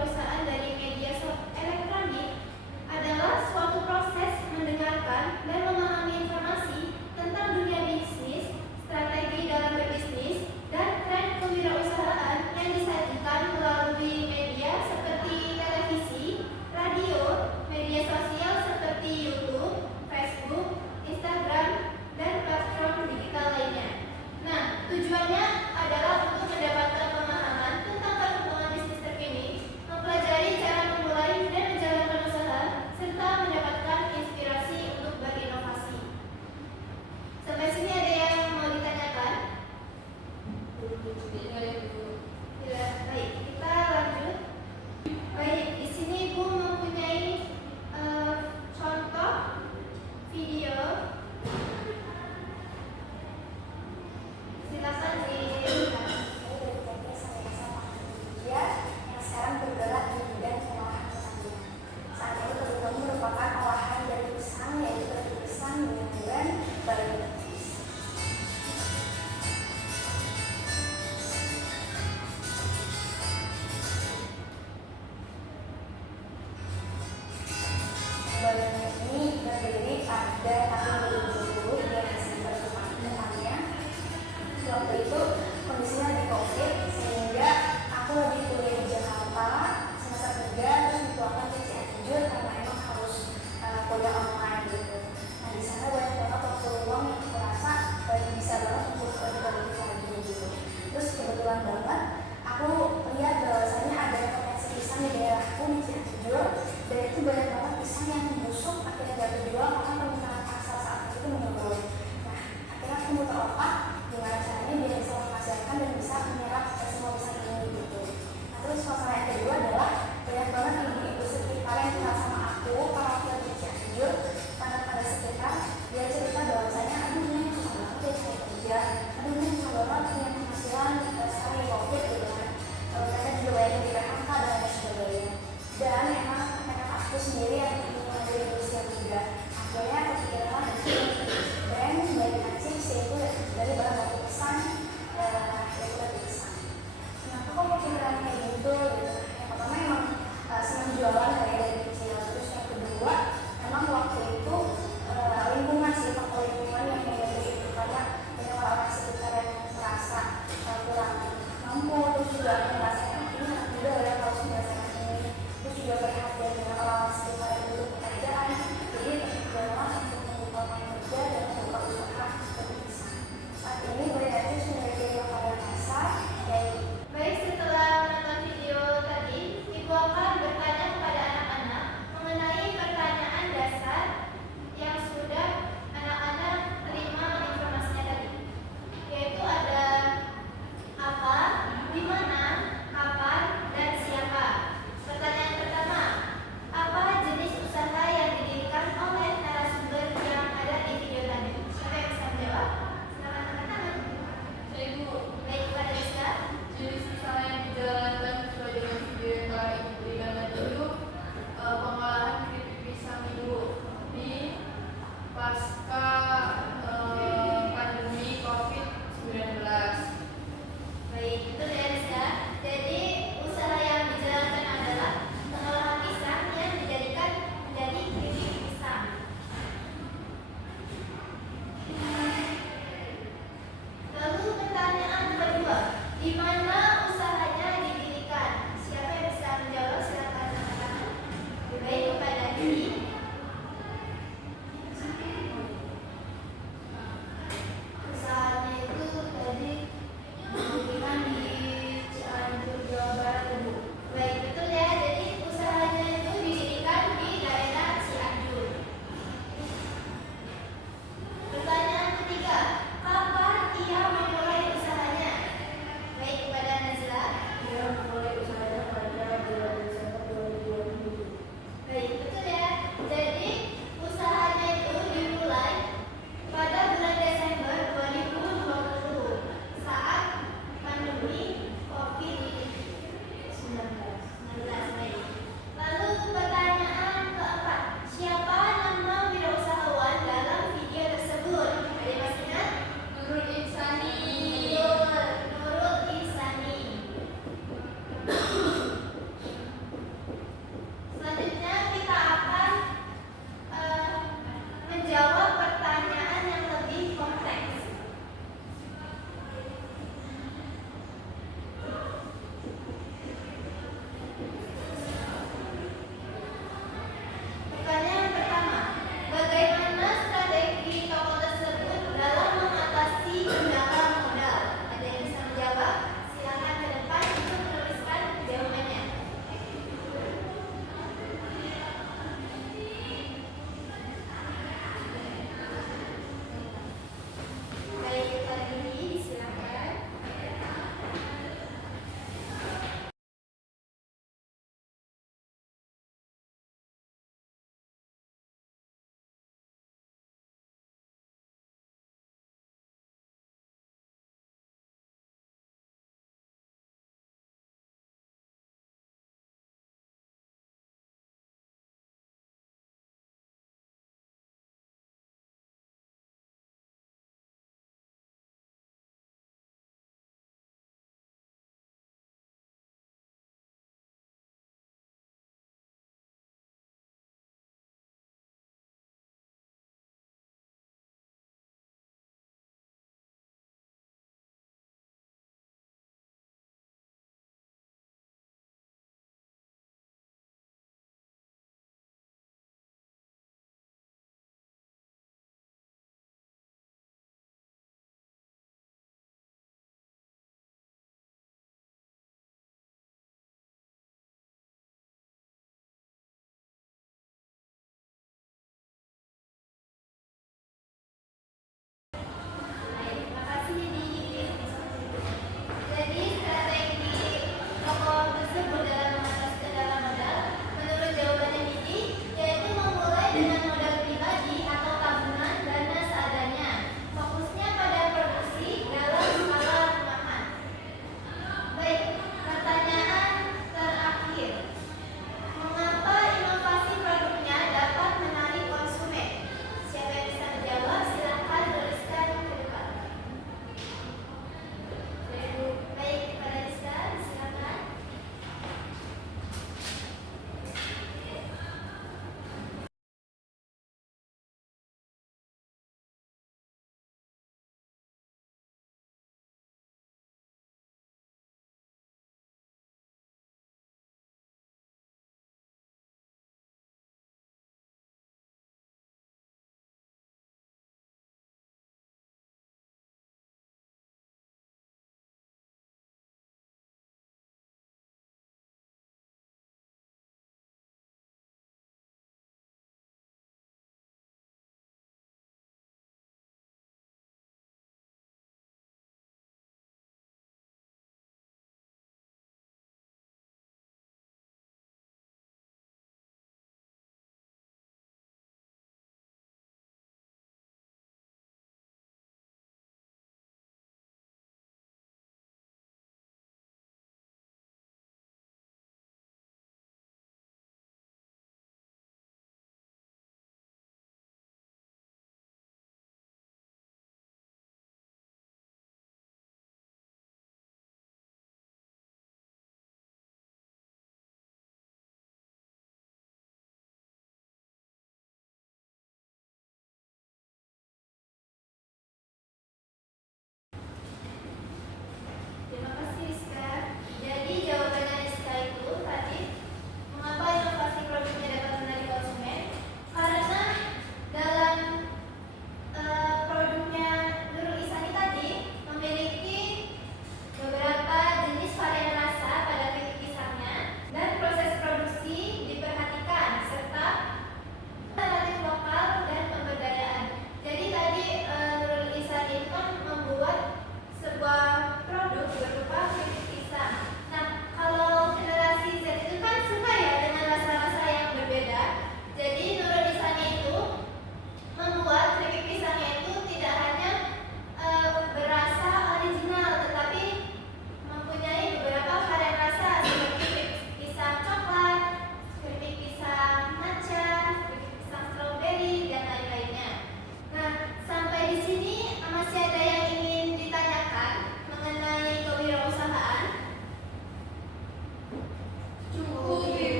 kewirausahaan dari media elektronik adalah suatu proses mendengarkan dan memahami informasi tentang dunia bisnis, strategi dalam berbisnis, dan tren kewirausahaan yang disajikan melalui media seperti televisi, radio, media sosial seperti YouTube, Facebook, Instagram, dan platform digital lainnya. Nah, tujuannya adalah untuk mendapatkan pemahaman tentang perkembangan bisnis terkini, mempelajari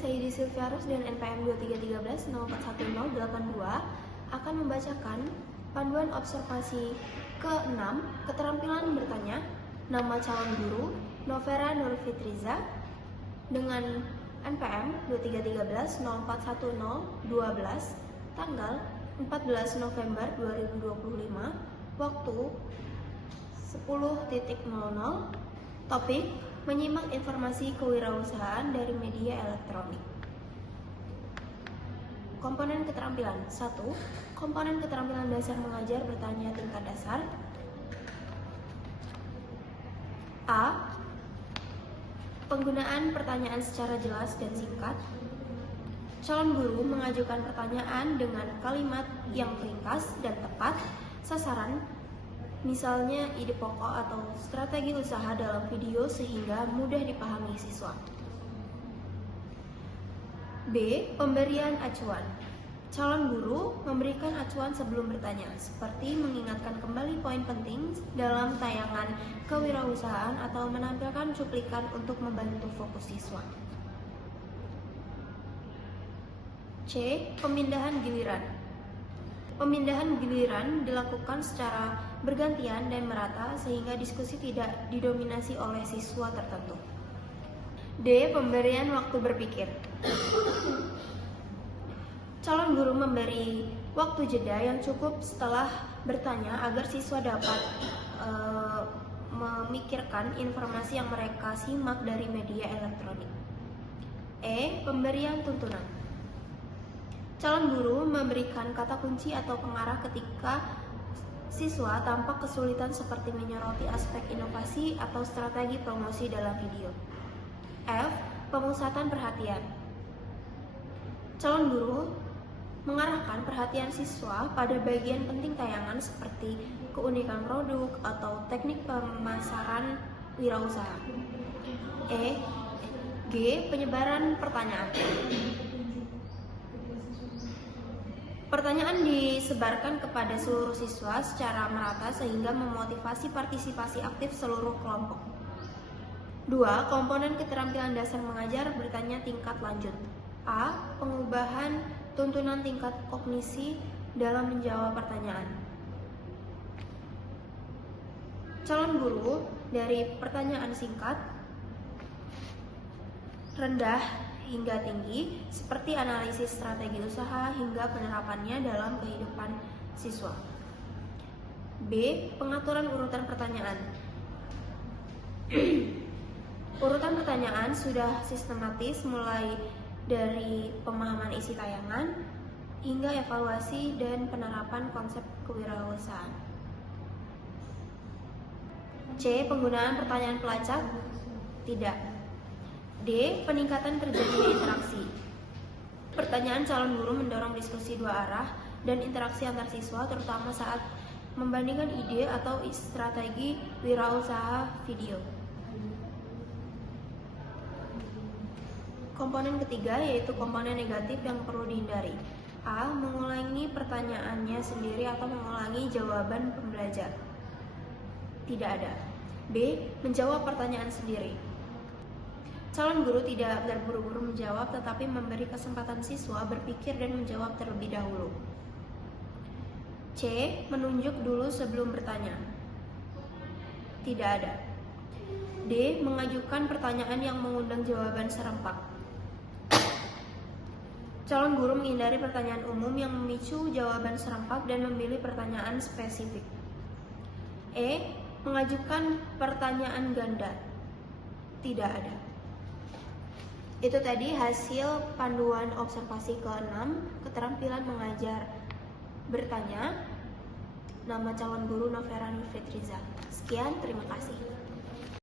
saya Yudi Silviarus dan NPM 2313-0411082 akan membacakan panduan observasi ke-6 keterampilan bertanya, nama calon guru Novera Nurfitriza dengan NPM 2313-0411012 tanggal 14 November 2025, waktu 10.00, topik menyimak informasi kewirausahaan dari media elektronik. Komponen keterampilan 1. Komponen keterampilan dasar mengajar bertanya tingkat dasar. A. Penggunaan pertanyaan secara jelas dan singkat. Calon guru mengajukan pertanyaan dengan kalimat yang ringkas dan tepat sasaran, misalnya ide pokok atau strategi usaha dalam video sehingga mudah dipahami siswa. B. Pemberian acuan. Calon guru memberikan acuan sebelum bertanya, seperti mengingatkan kembali poin penting dalam tayangan kewirausahaan atau menampilkan cuplikan untuk membantu fokus siswa. C. Pemindahan giliran. Pemindahan giliran dilakukan secara bergantian dan merata sehingga diskusi tidak didominasi oleh siswa tertentu. D. Pemberian waktu berpikir. Calon guru memberi waktu jeda yang cukup setelah bertanya agar siswa dapat memikirkan informasi yang mereka simak dari media elektronik. E. Pemberian tuntunan. Calon guru memberikan kata kunci atau pengarah ketika siswa tampak kesulitan seperti menyoroti aspek inovasi atau strategi promosi dalam video. F. Pemusatan perhatian. Calon guru mengarahkan perhatian siswa pada bagian penting tayangan seperti keunikan produk atau teknik pemasaran wirausaha. G. Penyebaran pertanyaan. Pertanyaan disebarkan kepada seluruh siswa secara merata sehingga memotivasi partisipasi aktif seluruh kelompok. 2. Komponen keterampilan dasar mengajar bertanya tingkat lanjut. A. Pengubahan tuntunan tingkat kognisi dalam menjawab pertanyaan. Calon guru dari pertanyaan singkat, rendah hingga tinggi, seperti analisis strategi usaha hingga penerapannya dalam kehidupan siswa. B. Pengaturan urutan pertanyaan. Urutan pertanyaan sudah sistematis mulai dari pemahaman isi tayangan hingga evaluasi dan penerapan konsep kewirausahaan. C. Penggunaan pertanyaan pelacak. Tidak. D. Peningkatan terjadinya interaksi. Pertanyaan calon guru mendorong diskusi dua arah dan interaksi antar siswa, terutama saat membandingkan ide atau strategi wirausaha video. Komponen ketiga yaitu komponen negatif yang perlu dihindari. A. Mengulangi pertanyaannya sendiri atau mengulangi jawaban pembelajar. Tidak ada. B. Menjawab pertanyaan sendiri. Calon guru tidak terburu-buru menjawab tetapi memberi kesempatan siswa berpikir dan menjawab terlebih dahulu. C. Menunjuk dulu sebelum bertanya. Tidak ada. D. Mengajukan pertanyaan yang mengundang jawaban serempak. Calon guru menghindari pertanyaan umum yang memicu jawaban serempak dan memilih pertanyaan spesifik. E. Mengajukan pertanyaan ganda. Tidak ada. Itu tadi hasil panduan observasi ke-6 keterampilan mengajar bertanya, nama calon guru Novera Nurfitriza. Sekian, terima kasih.